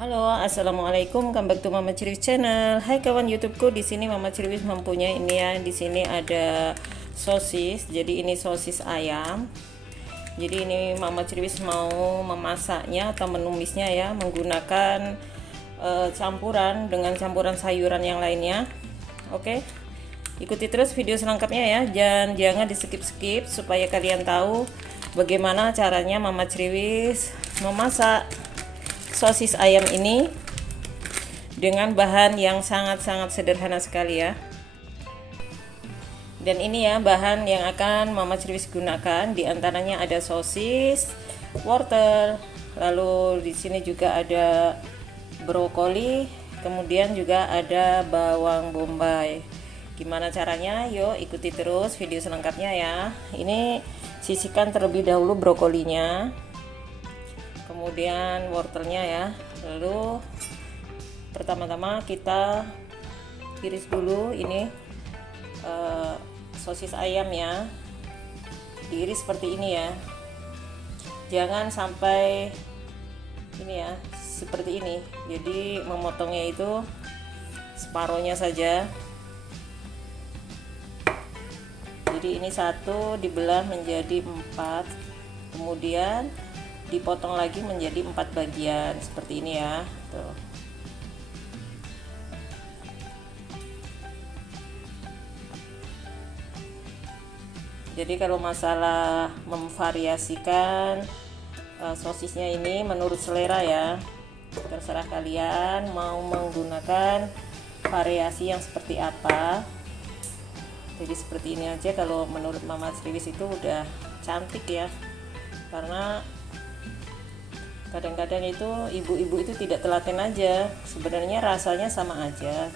Halo, assalamualaikum, welcome back to Mama Cirwis channel. Hai kawan YouTubeku, di sini Mama Cirwis mempunyai ini ya. Di sini ada sosis. Jadi ini sosis ayam. Jadi ini Mama Cirwis mau memasaknya atau menumisnya ya menggunakan campuran dengan campuran sayuran yang lainnya. Oke. Ikuti terus video selengkapnya ya. Dan jangan di skip-skip supaya kalian tahu bagaimana caranya Mama Cirwis memasak sosis ayam ini dengan bahan yang sangat-sangat sederhana sekali ya. Dan ini ya bahan yang akan Mama Cirwis gunakan, di antaranya ada sosis, wortel, lalu di sini juga ada brokoli, kemudian juga ada bawang bombay. Gimana caranya? Yuk ikuti terus video selengkapnya ya. Ini sisihkan terlebih dahulu brokolinya, kemudian wortelnya ya. Lalu pertama-tama kita iris dulu ini sosis ayam ya, diiris seperti ini ya, jangan sampai ini ya, seperti ini. Jadi memotongnya itu separohnya saja. Jadi ini satu dibelah menjadi 4, kemudian dipotong lagi menjadi 4 bagian seperti ini ya. Tuh. Jadi kalau masalah memvariasikan sosisnya ini menurut selera ya, terserah kalian mau menggunakan variasi yang seperti apa. Jadi seperti ini aja kalau menurut Mama Cirwis itu udah cantik ya, karena kadang-kadang itu ibu-ibu itu tidak telaten aja, sebenarnya rasanya sama aja,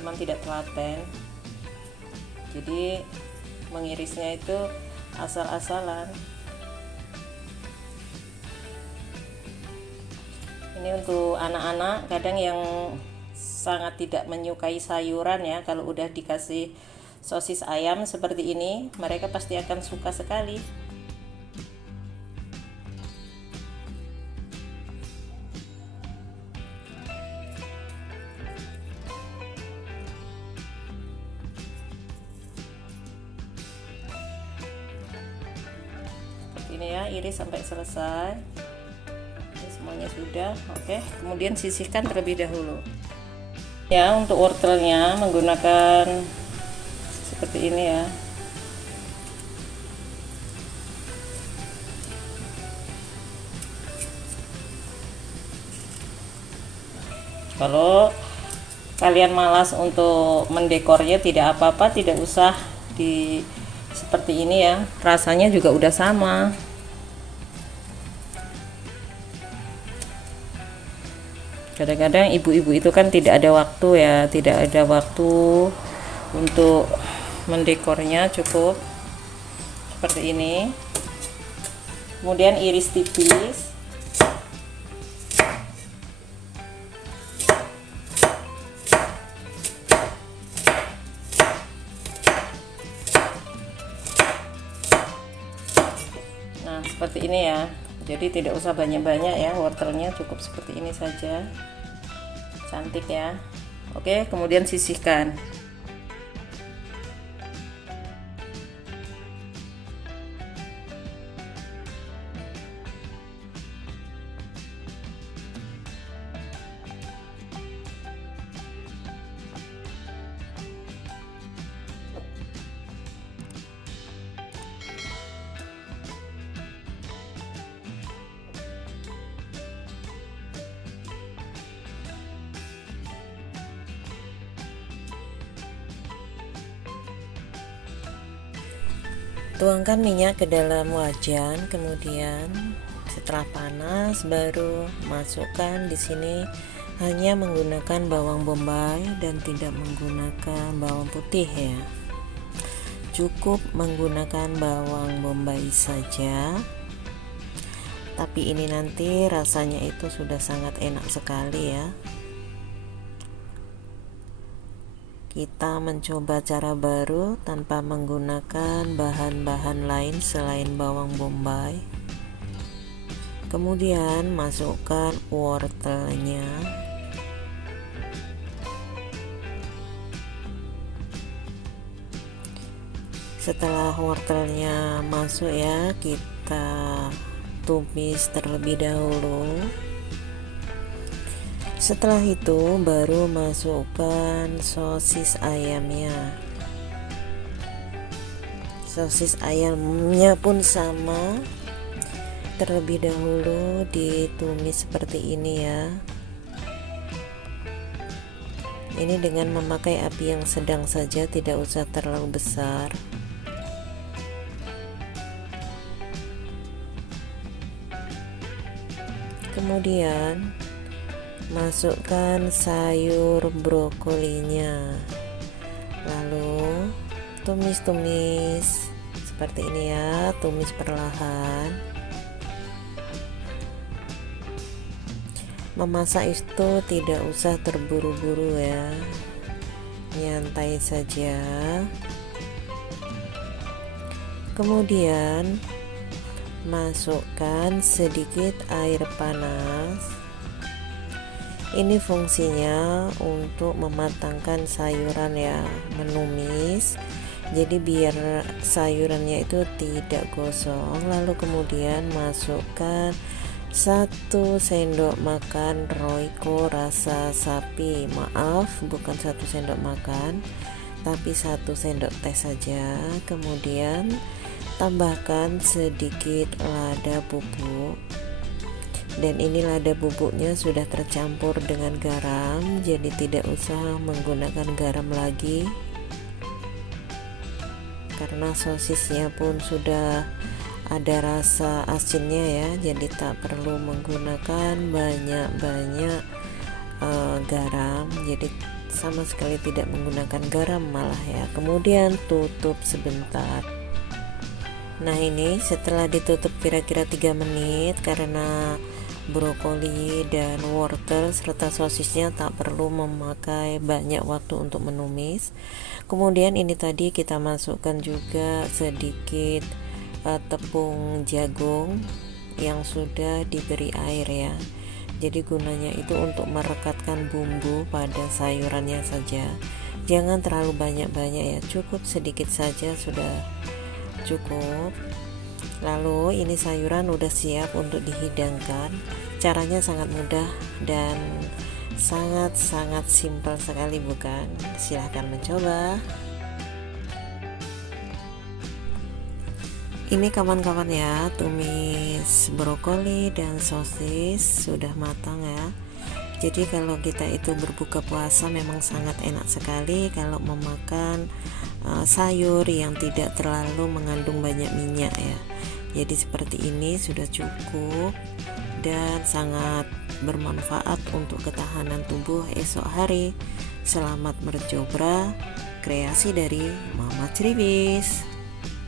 cuman tidak telaten. Jadi mengirisnya itu asal-asalan. Ini untuk anak-anak kadang yang sangat tidak menyukai sayuran ya, kalau udah dikasih sosis ayam seperti ini mereka pasti akan suka sekali. Ini ya, iris sampai selesai. Ini semuanya sudah. Oke, kemudian sisihkan terlebih dahulu ya. Untuk wortelnya menggunakan seperti ini ya. Kalau kalian malas untuk mendekornya tidak apa-apa, tidak usah di seperti ini ya, rasanya juga udah sama. Kadang-kadang ibu-ibu itu kan tidak ada waktu ya, tidak ada waktu untuk mendekornya, cukup seperti ini. Kemudian iris tipis. Nah seperti ini ya, jadi tidak usah banyak-banyak ya, wortelnya cukup seperti ini saja, cantik ya. Oke, kemudian sisihkan. Tuangkan minyak ke dalam wajan, kemudian setelah panas baru masukkan. Di sini hanya menggunakan bawang bombay dan tidak menggunakan bawang putih ya. Cukup menggunakan bawang bombay saja. Tapi ini nanti rasanya itu sudah sangat enak sekali ya. Kita mencoba cara baru tanpa menggunakan bahan-bahan lain selain bawang bombay. Kemudian masukkan wortelnya. Setelah wortelnya masuk ya, kita tumis terlebih dahulu. Setelah itu baru masukkan sosis ayamnya. Sosis ayamnya pun sama, terlebih dahulu ditumis seperti ini ya. Ini dengan memakai api yang sedang saja, tidak usah terlalu besar. Kemudian masukkan sayur brokolinya, lalu tumis-tumis seperti ini ya, tumis perlahan. Memasak itu tidak usah terburu-buru ya, nyantai saja. Kemudian masukkan sedikit air panas. Ini fungsinya untuk mematangkan sayuran ya, menumis. Jadi biar sayurannya itu tidak gosong. Lalu kemudian masukkan 1 sendok makan Royco rasa sapi. Maaf, bukan 1 sendok makan, tapi 1 sendok teh saja. Kemudian tambahkan sedikit lada bubuk. Dan ini lada bubuknya sudah tercampur dengan garam, jadi tidak usah menggunakan garam lagi karena sosisnya pun sudah ada rasa asinnya ya, jadi tak perlu menggunakan banyak-banyak garam, jadi sama sekali tidak menggunakan garam malah ya. Kemudian tutup sebentar. Nah ini setelah ditutup kira-kira 3 menit, karena brokoli dan wortel serta sosisnya tak perlu memakai banyak waktu untuk menumis. Kemudian ini tadi kita masukkan juga sedikit tepung jagung yang sudah diberi air ya. Jadi gunanya itu untuk merekatkan bumbu pada sayurannya saja. Jangan terlalu banyak-banyak ya, cukup sedikit saja sudah cukup. Lalu ini sayuran udah siap untuk dihidangkan. Caranya sangat mudah dan sangat-sangat simpel sekali, bukan? Silahkan mencoba. Ini kawan-kawan ya, tumis brokoli dan sosis sudah matang ya. Jadi kalau kita itu berbuka puasa memang sangat enak sekali kalau memakan sayur yang tidak terlalu mengandung banyak minyak ya. Jadi seperti ini sudah cukup dan sangat bermanfaat untuk ketahanan tubuh esok hari. Selamat bercoba kreasi dari Mama Cribis.